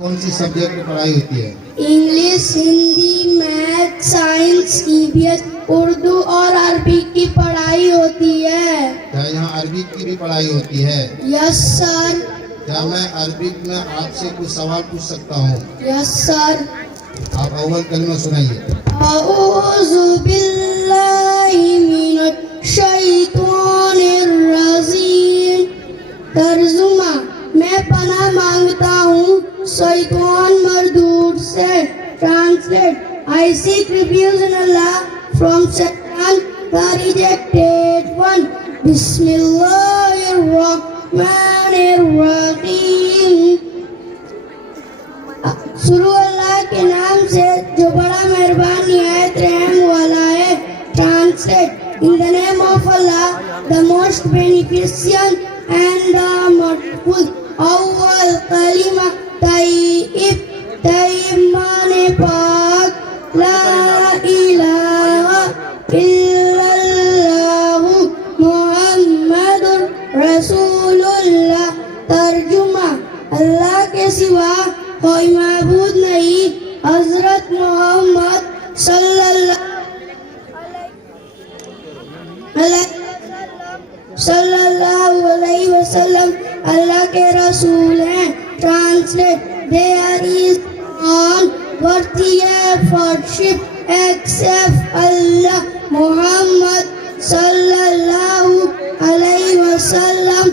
कौन सी सब्जेक्ट की पढ़ाई होती है? English, Hindi, math, science, EVS, Urdu और अरबी की पढ़ाई होती है। क्या यहाँ अरबी की भी पढ़ाई होती है? Yes sir. क्या मैं अरबी में आपसे कुछ सवाल पूछ सकता हूँ? Yes sir. आप अव्वल कलमा सुनाइए। औज़ु बिल्लाहि मिनश शैतानिर रजीम। तर्जुमा, मैं पनाह मांगता हूँ शैतान मरदूद से। Translate, I seek refuge in Allah from Satan, the rejected one. Bismillahirrahmanirrahim. शुरू अल्लाह के नाम से जो बड़ा मेहरबान निहायत रहम वाला है। Translate, in the name of Allah, the most beneficent and the merciful. अव्वल कलिमा तय्यब, तय्यब माने पाक। ला इलाहा इल्लल्लाहु मुहम्मदुर रसूलुल्लाह। तर्जुमा, अल्लाह के सिवा कोई माबूद नहीं, हजरत मोहम्मद सल्लल्लाहु अलैहि वसल्लम अल्लाह के रसूल हैं। ट्रांसलेट, देयर इज नॉन वर्दी वर्शिप एक्सेप्ट अल्लाह। मोहम्मद सल्लल्लाहु अलैहि वसल्लम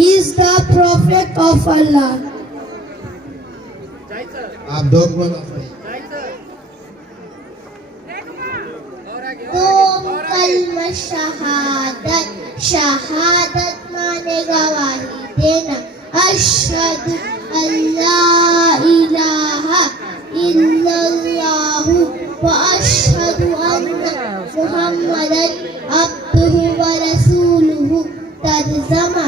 इज द प्रॉफिट ऑफ अल्लाह। आप दो बोल। कलमा शहादत, शहादत माने गवाही देना। अशहदु अल्ला इलाहा इल्लल्लाहु व अशहदु अन्ना मुहम्मदन अब्दुहु व रसूलुहु। तर्जुमा,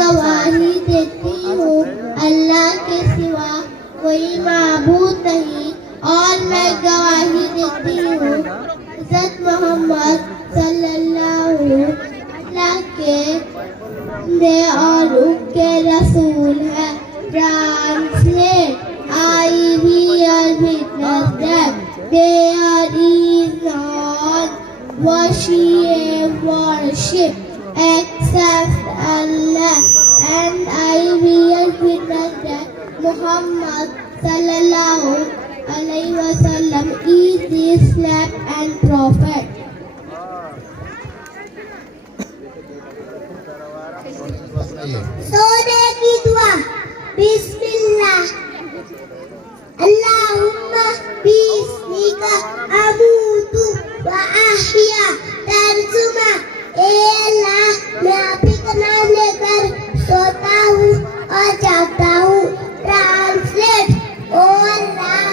गवाही देती हूँ अल्लाह के सिवा कोई माबूद नहीं और मैं गवाही देती हूँ हज़रत मोहम्मद सल्लल्लाहु अल्लाह के बंदे और उनके रसूल हैं। Translate, I bear witness that there is none worship except Allah, and I bear witness that Muhammad sallallahu alaihi wasallam is his slave and prophet. सोने की दुआ। बिस्मिल्लाह, अल्लाहुम्मा बिस्मिका अमूतु व अहया। तर्जुमा, ए अल्लाह, मैं आप ही का नाम लेकर सोता हूँ और जागता हूँ। ट्रांसलेट, ओ अल्लाह,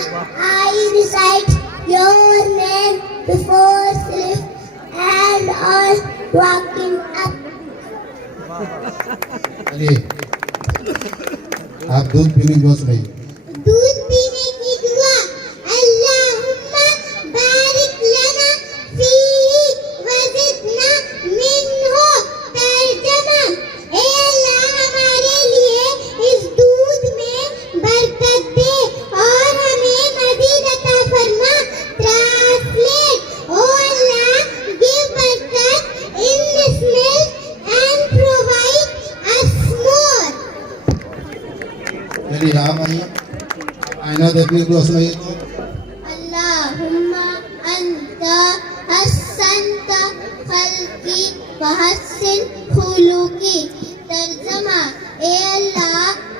I recite your name before sleep and on waking up. चलिए, आप दूध पीने की दुआ सुनाइए। दूध पीने की दुआ। अल्लाहुम्मा बारिक लना फीही वज़िदना मिन्हु। तर्जुमा, ए अल्लाह, हमारे लिए इस दूध में बरकत दे और हमें मज़ीद अता फरमा। ट्रांसलेट, ओ अल्लाह, give बरकत in this milk and provide us more. चलिए, आप आइए, आईना देखने की दुआ सुनाइए। तो अल्लाहुम्मा अंता हस्सनता खल्की व हस्सिन खुलुकी। तर्जुमा, ए अल्लाह,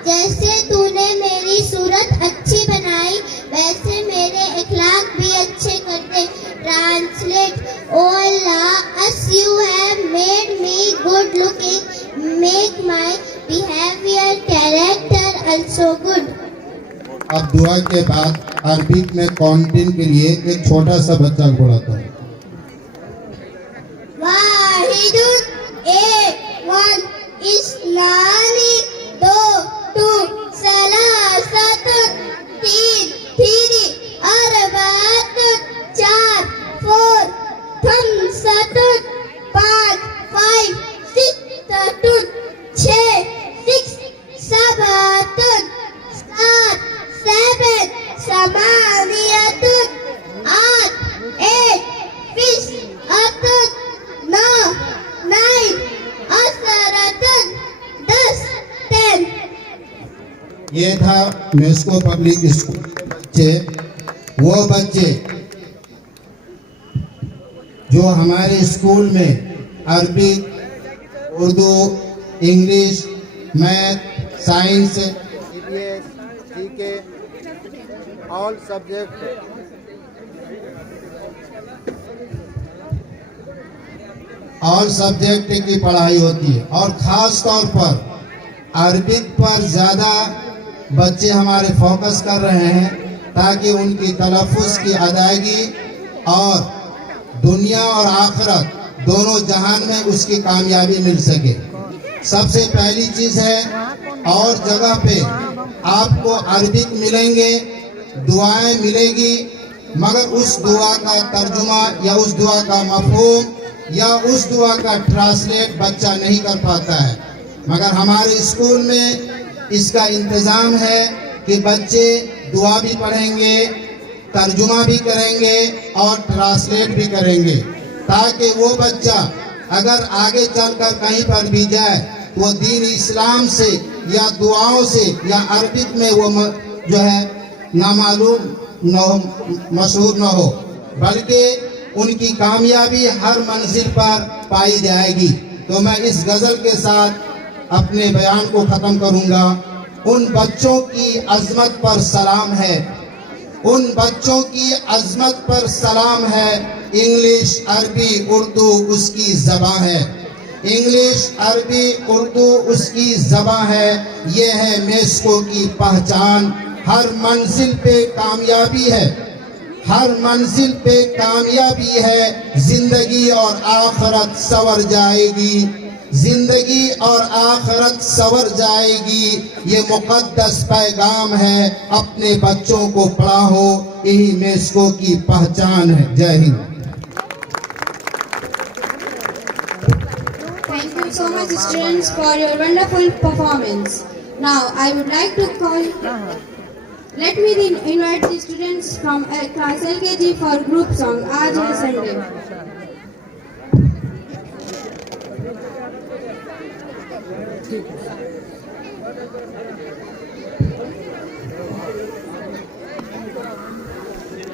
जैसे तूने मेरी सूरत अच्छी बनाई वैसे मेरे इखलाक भी अच्छे कर दे। ट्रांसलेट, ओ अल्लाह, as you have made me good looking, make my behavior character also good. अब दुआ के बाद अरबी में कॉन्टिन के लिए एक छोटा सा बच्चा पढ़ाता हूँ। वाहिदुन, एक, वन, इस्लानी, दो, टू, सलासतुन, तीन, थ्री, अरबातुन, चार, फोर, खम्सतुन, पाँच, फाइव, सिक्सतुन, छः, सिक्स, सबातुन, सात, तथा मेस्को पब्लिक स्कूल बच्चे, वो बच्चे जो हमारे स्कूल में अरबी, Urdu, English, math, science, CBS, GK, all subject all subject की पढ़ाई होती है और ख़ास तौर पर अरबिक पर ज़्यादा बच्चे हमारे फोकस कर रहे हैं ताकि उनकी तलफ़ुज़ की अदायगी और दुनिया और आखिरत दोनों जहान में उसकी कामयाबी मिल सके। सबसे पहली चीज़ है, और जगह पे आपको अरबिक मिलेंगे, दुआएं मिलेगी, मगर उस दुआ का तर्जुमा या उस दुआ का मफ़हूम या उस दुआ का ट्रांसलेट बच्चा नहीं कर पाता है। मगर हमारे स्कूल में इसका इंतज़ाम है कि बच्चे दुआ भी पढ़ेंगे, तर्जुमा भी करेंगे और ट्रांसलेट भी करेंगे, ताकि वो बच्चा अगर आगे चलकर कहीं पर भी जाए वो दीन इस्लाम से या दुआओं से या अरबिक में वो जो है नामालूम न हो, मशहूर न हो, बल्कि उनकी कामयाबी हर मंजिल पर पाई जाएगी। तो मैं इस गज़ल के साथ अपने बयान को ख़त्म करूँगा। उन बच्चों की अज़मत पर सलाम है, उन बच्चों की अज़मत पर सलाम है, इंग्लिश, अरबी, उर्दू उसकी ज़बां है, इंग्लिश, अरबी, उर्दू उसकी ज़बां है। ये है मेस्को की पहचान। हर मंजिल पे कामयाबी है, हर मंजिल पे कामयाबी है, जिंदगी और आखिरत संवर जाएगी, जिंदगी और आखिरत संवर जाएगी। ये मुक़द्दस पैगाम है, अपने बच्चों को पढ़ाओ, यही मेस्को की पहचान है। जय Hind. Thank you so much, students, for your wonderful performance. Now, I would like to call. Let me invite the students from class LKG for group song. आज है Sunday.